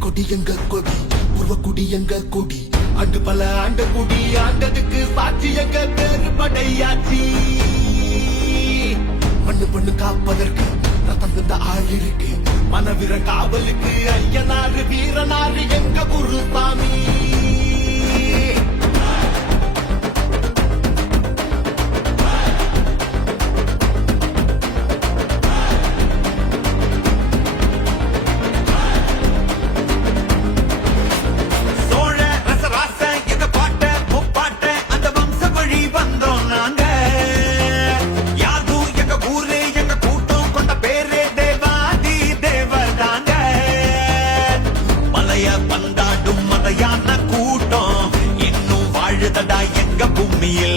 கொடி எங்க கொடி உருவக்குடி எங்க கொடி அண்டு பல ஆண்ட குடி ஆண்டதுக்கு சாட்சி எங்க பேரு படையாச்சி மண்ணு பண்ணு காப்பதற்கு ரத்தம் தந்த ஆள் இருக்கு மனவிர காவலுக்கு ஐயனாறு வீரனாறு எங்க குருசாமி பந்தாடும் மதையான கூட்டம் இன்னும் வாழுதடா எங்க பூமியில்